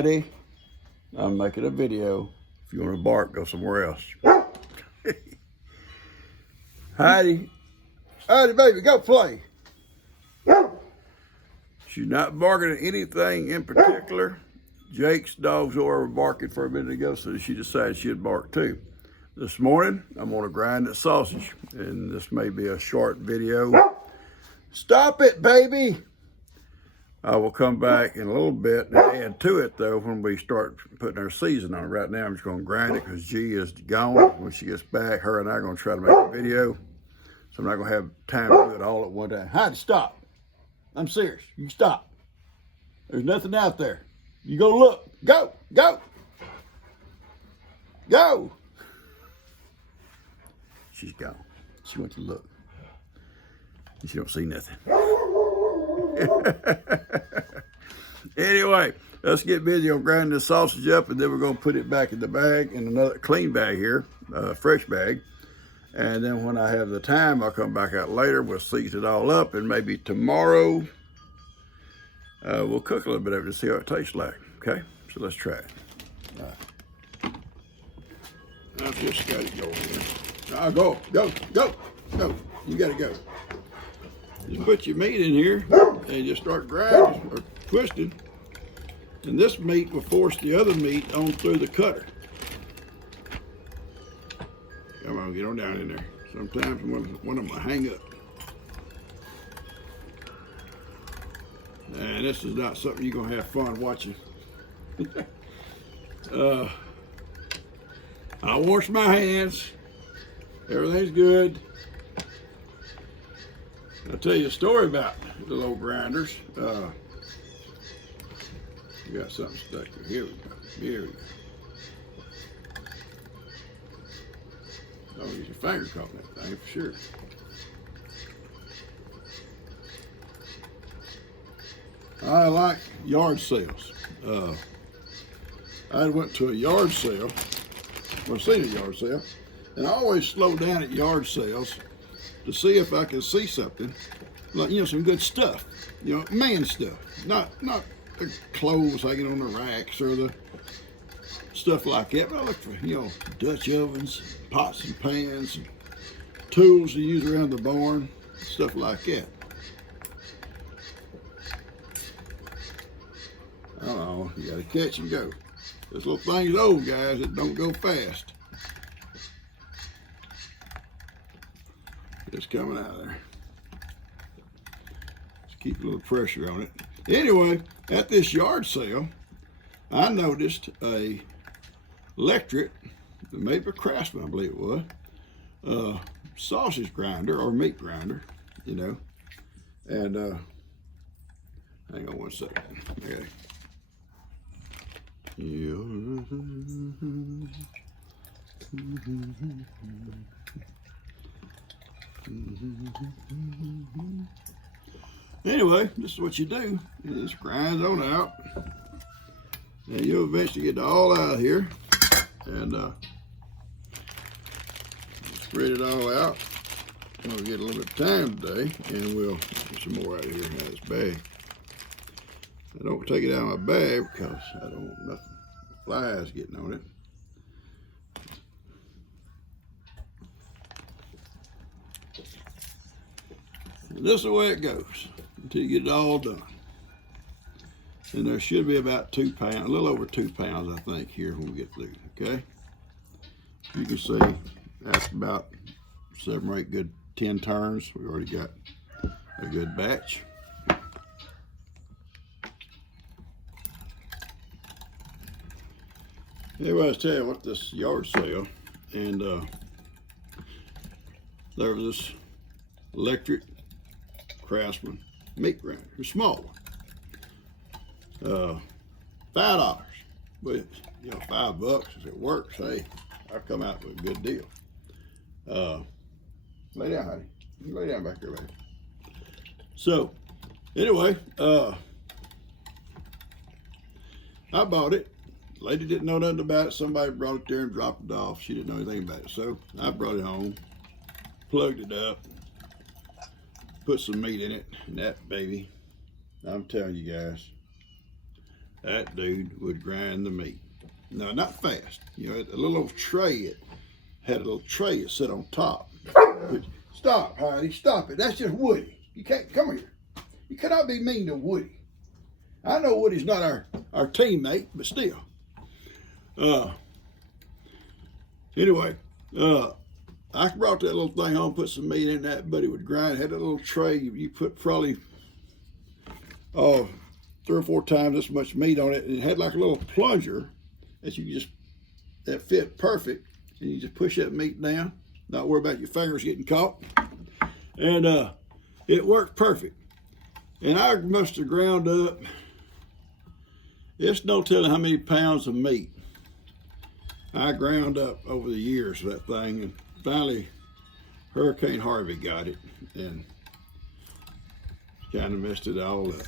Heidi, I'm making a video. If you want to bark, go somewhere else. Heidi, baby, go play. She's not barking at anything in particular. Jake's dogs were barking for a minute ago, so she decided she'd bark too. This morning, I'm gonna grind that sausage, and this may be a short video. Stop it, baby! I will come back in a little bit and add to it, though, when we start putting our season on it. Right now, I'm just gonna grind it because G is gone. When she gets back, her and I are gonna try to make a video. So I'm not gonna have time to do it all at one time. Heidi, stop. I'm serious. You stop. There's nothing out there. You go look. Go, go, go. She's gone. She went to look. She don't see nothing. Anyway, let's get busy on grinding the sausage up, and then we're gonna put it back in the bag, in another clean bag here, fresh bag. And then when I have the time, I'll come back out later. We'll season it all up, and maybe tomorrow we'll cook a little bit of it to see how it tastes like. Okay, so let's try it. All right. I've just got to go here. Now go. You got to go. Just put your meat in here and just start grinding or twisting. And this meat will force the other meat on through the cutter. Come on, get on down in there. Sometimes one of them will hang up. And this is not something you're gonna have fun watching. I washed my hands. Everything's good. I'll tell you a story about the little grinders. We got something stuck here. Here we go. Here we go. Oh, get your finger caught in that thing for sure. I like yard sales. I went to a yard sale, or seen a yard sale, and I always slow down at yard sales to see if I can see something, like, some good stuff, man stuff, not the clothes hanging on the racks or the stuff like that, but I look for, Dutch ovens, pots and pans, and tools to use around the barn, stuff like that. I don't know, you gotta catch and go. This little thing's old, guys, it don't go fast. It's coming out of there. Just keep a little pressure on it. Anyway, at this yard sale, I noticed a electric, maybe a Craftsman, I believe it was, sausage grinder or meat grinder, and hang on one second. Okay. Anyway, this is what you do. You just grind on out. And you'll eventually get it all out of here. And spread it all out. We'll get a little bit of time today, and we'll get some more out of here in this bag. I don't take it out of my bag because I don't want nothing flies getting on it. And this is the way it goes until you get it all done. And there should be about 2 pounds, a little over 2 pounds, I think, here when we get through, okay? You can see that's about 7 or 8 good 10 turns. We already got a good batch. Anyway, I was telling you what this yard sale, and there was this electric Craftsman meat grinder, a small one, $5. But $5 if it works. Hey, I've come out with a good deal. Lay down, honey. You lay down back there, baby. So, anyway, I bought it. Lady didn't know nothing about it. Somebody brought it there and dropped it off. She didn't know anything about it. So I brought it home, plugged it up, put some meat in it, and that baby, I'm telling you guys, that dude would grind the meat. No, not fast. You know, a little tray, it had a little tray that sit on top. Stop, Heidi, stop it. That's just Woody. You can't, come here. You cannot be mean to Woody. I know Woody's not our teammate, but still. Anyway, I brought that little thing home, put some meat in that, but it would grind. It had a little tray. You put probably 3 or 4 times this much meat on it, and it had like a little plunger that you just, that fit perfect, and you just push that meat down, not worry about your fingers getting caught, and it worked perfect. And I must have ground up, it's no telling how many pounds of meat I ground up over the years of that thing, and finally Hurricane Harvey got it and kind of messed it all up.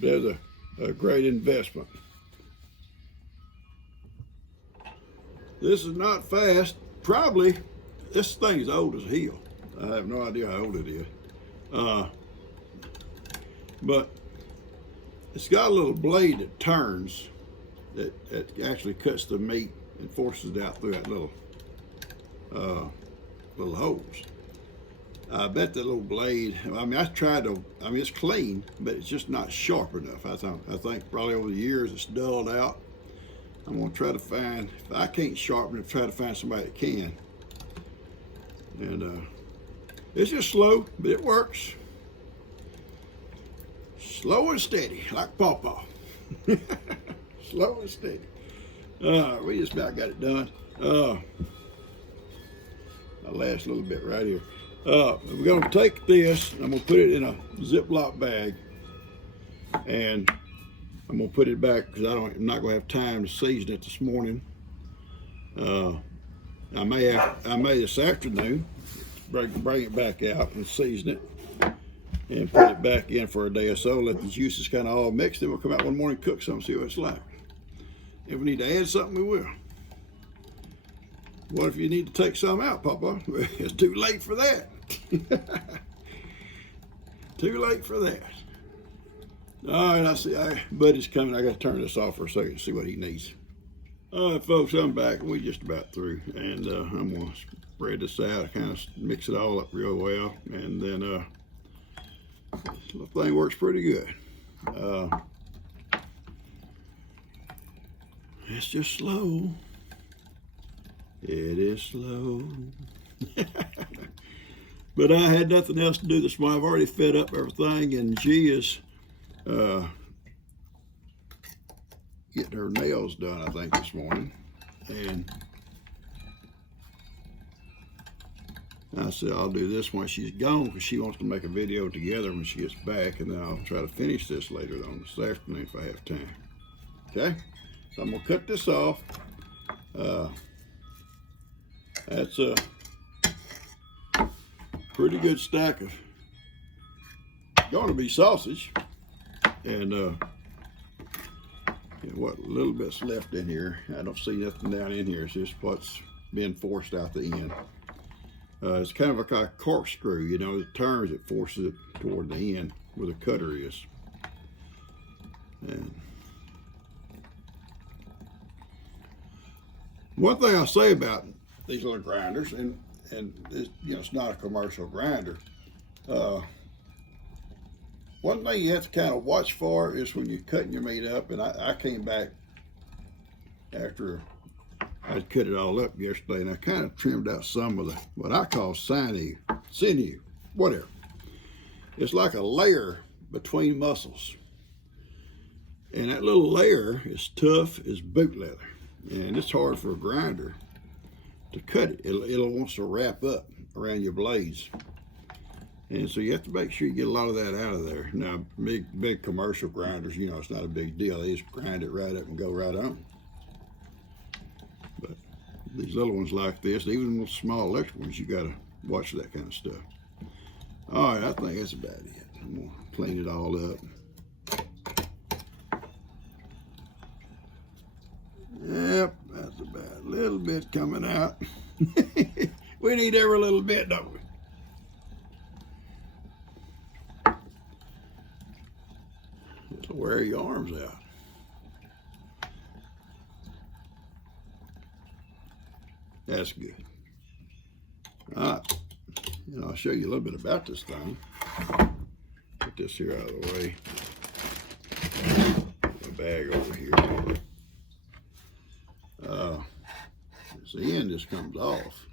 There's a great investment. This is not fast. Probably, this thing's old as hell. I have no idea how old it is. But it's got a little blade that turns that actually cuts the meat and forces it out through that little holes. I bet that little blade, I mean, it's clean, but it's just not sharp enough. I think probably over the years it's dulled out. I'm gonna try to find, if I can't sharpen it, try to find somebody that can. And it's just slow, but it works. Slow and steady, like Pawpaw. Slow and steady. We just about got it done. My last little bit right here. We're gonna take this, I'm gonna put it in a Ziploc bag, and I'm gonna put it back because I'm not gonna have time to season it this morning. I may this afternoon bring it back out and season it and put it back in for a day or so, let the juices kind of all mix, then we'll come out one morning, cook something, see what it's like. If we need to add something, we will. What if you need to take some out, Papa? It's too late for that. Too late for that. All right, I see Buddy's coming. I got to turn this off for a second to see what he needs. All right, folks, I'm back. We're just about through, and I'm going to spread this out, kind of mix it all up real well, and then the thing works pretty good. It's just slow. It is slow. But I had nothing else to do this morning. I've already fed up everything, and G is getting her nails done, I think, this morning. And I said I'll do this when she's gone because she wants to make a video together when she gets back, and then I'll try to finish this later on this afternoon if I have time. Okay? So I'm gonna cut this off. That's a pretty good stack of gonna be sausage, and what little bit's left in here. I don't see nothing down in here. It's just what's being forced out the end. It's kind of like a corkscrew, you know, it turns, it forces it toward the end where the cutter is. And one thing I'll say about these little grinders, and it's, you know, it's not a commercial grinder. One thing you have to kind of watch for is when you're cutting your meat up, and I came back after I'd cut it all up yesterday, and I kind of trimmed out some of the, what I call sinew, whatever. It's like a layer between muscles. And that little layer is tough as boot leather. And it's hard for a grinder to cut it. It'll want to wrap up around your blades. And so you have to make sure you get a lot of that out of there. Now, big commercial grinders, you know, it's not a big deal. They just grind it right up and go right on. But these little ones like this, even the small electric ones, you gotta watch that kind of stuff. All right, I think that's about it. I'm gonna clean it all up. Yep, that's about a little bit coming out. We need every little bit, don't we? It'll wear your arms out. That's good. All right. And I'll show you a little bit about this thing. Put this here out of the way. My bag over here. The end just comes off.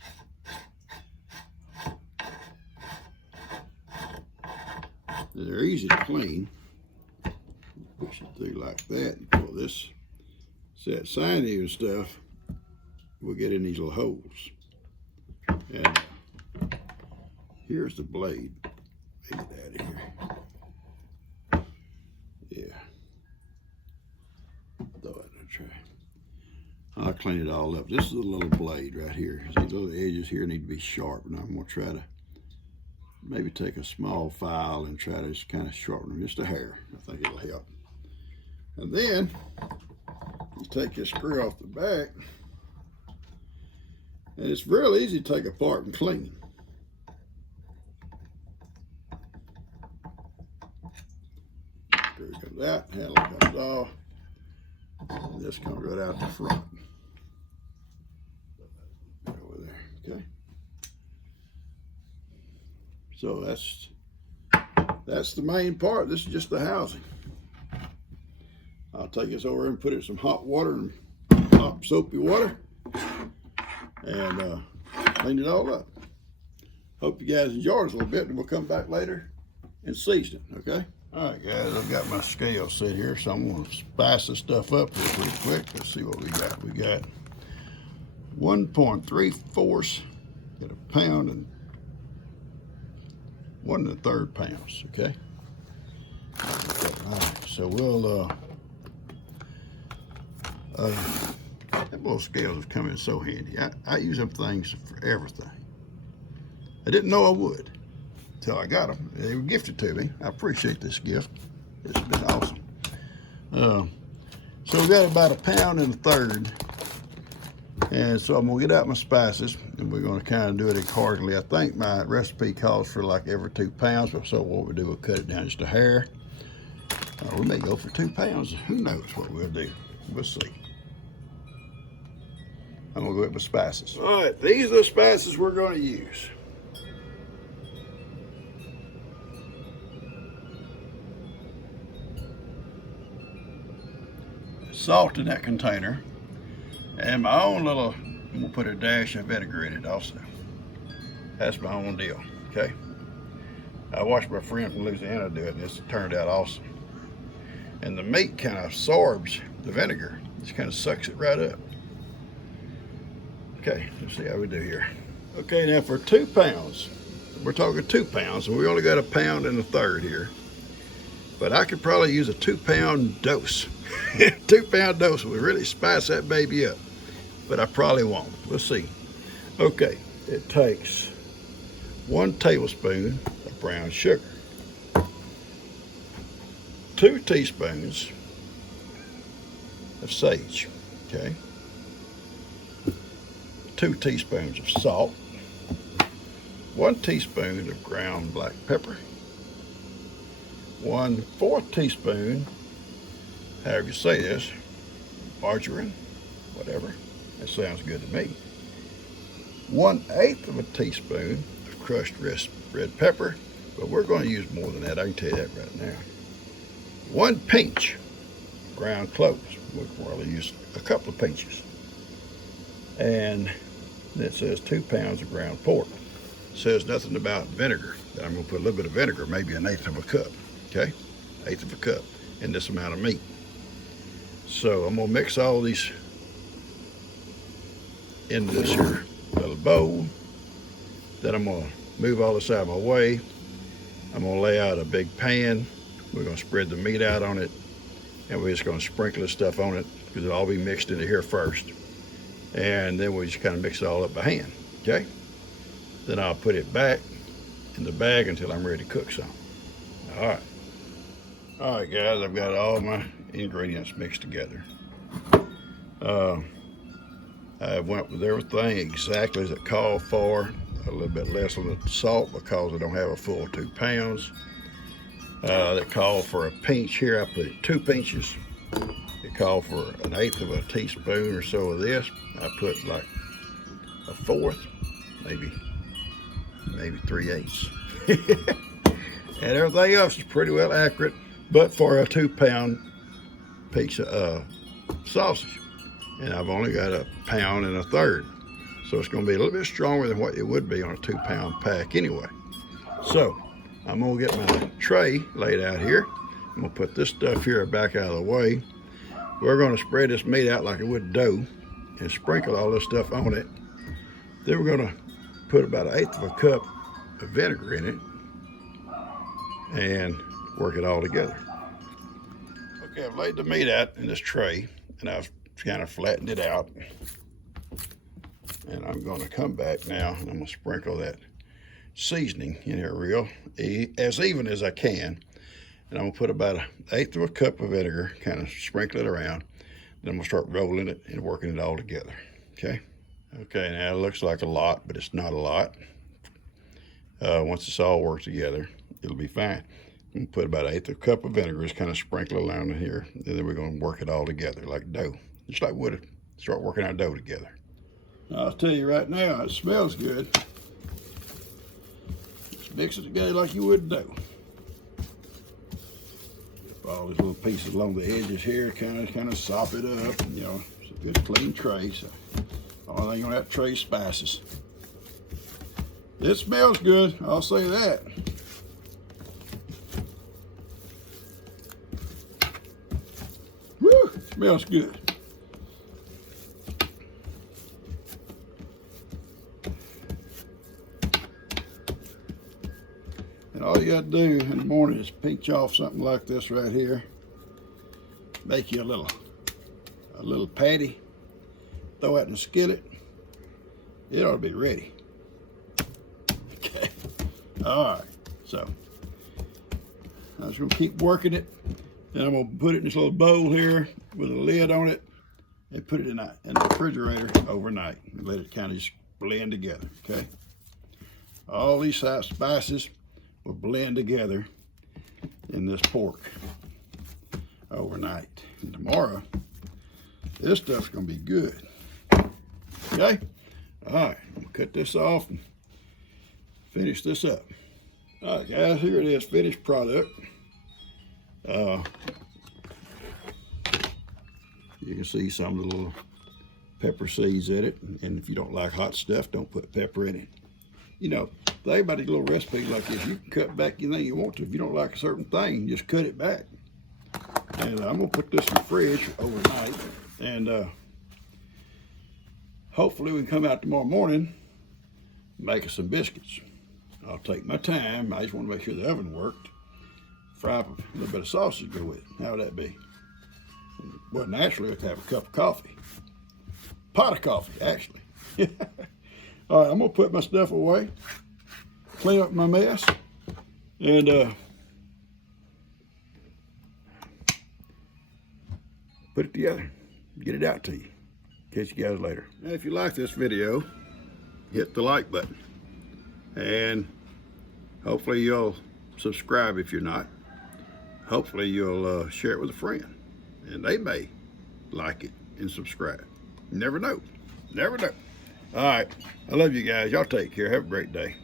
They're easy to clean. Push it through like that and pull this. See that sinew and stuff will get in these little holes. And here's the blade. Get it out of here. Yeah. Throw it in the tray. I'll clean it all up. This is a little blade right here. These little edges here need to be sharp, and I'm going to try to maybe take a small file and try to just kind of sharpen them just a hair. I think it'll help. And then you take this screw off the back, and it's real easy to take apart and clean. Screw comes out, handle comes off, and this comes right out the front. Over there, okay? So that's the main part. This is just the housing. I'll take this over and put it in some hot water and hot soapy water and clean it all up. Hope you guys enjoyed it a little bit, and we'll come back later and season it, okay? All right, guys, I've got my scale set here, so I'm gonna spice this stuff up here pretty quick. Let's see what we got. We got 1.3 got a pound and 1 1/3 pounds, okay? All right, so we'll, them little scales have come in so handy. I use them things for everything. I didn't know I would until I got them. They were gifted to me. I appreciate this gift. It's been awesome. So we got about 1 1/3 pounds. And so I'm gonna get out my spices, and we're gonna kind of do it accordingly. I think my recipe calls for like every 2 pounds, but so what we do, we'll cut it down just a hair. We may go for 2 pounds. Who knows what we'll do? We'll see. I'm gonna go with my spices. All right, these are the spices we're gonna use. Salt in that container. And my own little, I'm gonna put a dash of vinegar in it also. That's my own deal, okay? I watched my friend from Louisiana do it, and it's turned out awesome. And the meat kind of absorbs the vinegar. Just kind of sucks it right up. Okay, let's see how we do here. Okay, now for 2 pounds, we're talking 2 pounds, and we only got 1 1/3 pounds here. But I could probably use a 2 pound dose. 2 pound dose will really spice that baby up. But I probably won't. We'll see. Okay, it takes 1 tablespoon of brown sugar, 2 teaspoons of sage, okay, 2 teaspoons of salt, 1 teaspoon of ground black pepper, 1/4 teaspoon, however you say this, margarine, whatever. That sounds good to me. 1/8 of a teaspoon of crushed red pepper, but we're going to use more than that. I can tell you that right now. 1 pinch ground cloves. We'll probably use a couple of pinches. And it says 2 pounds of ground pork. It says nothing about vinegar. I'm going to put a little bit of vinegar, maybe 1/8 of a cup. Okay, 1/8 of a cup in this amount of meat. So I'm gonna mix all these into this here little bowl. Then I'm gonna move all this out of my way. I'm gonna lay out a big pan. We're gonna spread the meat out on it, and we're just gonna sprinkle this stuff on it because it'll all be mixed into here first. And then we just kind of mix it all up by hand, okay? Then I'll put it back in the bag until I'm ready to cook some. All right. All right, guys, I've got all my ingredients mixed together. I went with everything exactly as it called for. A little bit less on the salt because I don't have a full 2 pounds. That called for a pinch here. I put 2 pinches. It called for 1/8 of a teaspoon or so of this. I put like 1/4, maybe 3/8. And everything else is pretty well accurate, but for a 2-pound piece of sausage. And I've only got 1 1/3 pounds. So it's gonna be a little bit stronger than what it would be on a 2-pound pack anyway. So I'm gonna get my tray laid out here. I'm gonna put this stuff here back out of the way. We're gonna spread this meat out like it would dough and sprinkle all this stuff on it. Then we're gonna put about 1/8 cup of vinegar in it and work it all together. Okay, I've laid the meat out in this tray and I've kind of flattened it out. And I'm gonna come back now and I'm gonna sprinkle that seasoning in here as even as I can. And I'm gonna put about 1/8 cup of vinegar, kind of sprinkle it around. Then I'm gonna start rolling it and working it all together, okay? Okay, now it looks like a lot, but it's not a lot. Once it's all worked together, it'll be fine. I'm gonna put about 1/8 cup of vinegar, just kind of sprinkle it around in here. And then we're gonna work it all together like dough. Just like would start working our dough together. I'll tell you right now, it smells good. Just mix it together like you would dough. All these little pieces along the edges here, kind of sop it up. And, you know, it's a good clean tray. So the only thing on that tray is spices. It smells good, I'll say that. Woo, smells good. And all you gotta do in the morning is pinch off something like this right here. Make you a little patty. Throw it in the skillet. It ought to be ready. Okay. All right. So I'm just gonna keep working it. Then I'm gonna put it in this little bowl here with a lid on it and put it in the refrigerator overnight and let it kind of just blend together. Okay. All these spices will blend together in this pork overnight. And tomorrow, this stuff's gonna be good. Okay? All right, I'm gonna cut this off and finish this up. All right, guys, here it is, finished product. You can see some of the little pepper seeds in it. And if you don't like hot stuff, don't put pepper in it. You know, the thing about these little recipes like this, you can cut back anything you want to. If you don't like a certain thing, just cut it back. And I'm gonna put this in the fridge overnight, and hopefully we can come out tomorrow morning making some biscuits. I'll take my time. I just want to make sure the oven worked. Fry up a little bit of sausage to go with it. How would that be? Well, naturally, I'd have a cup of coffee. Pot of coffee, actually. All right, I'm gonna put my stuff away, clean up my mess, and put it together, get it out to you. Catch you guys later. Now, if you like this video, hit the like button, and hopefully you'll subscribe if you're not. Hopefully you'll share it with a friend, and they may like it and subscribe. You never know. Never know. All right. I love you guys. Y'all take care. Have a great day.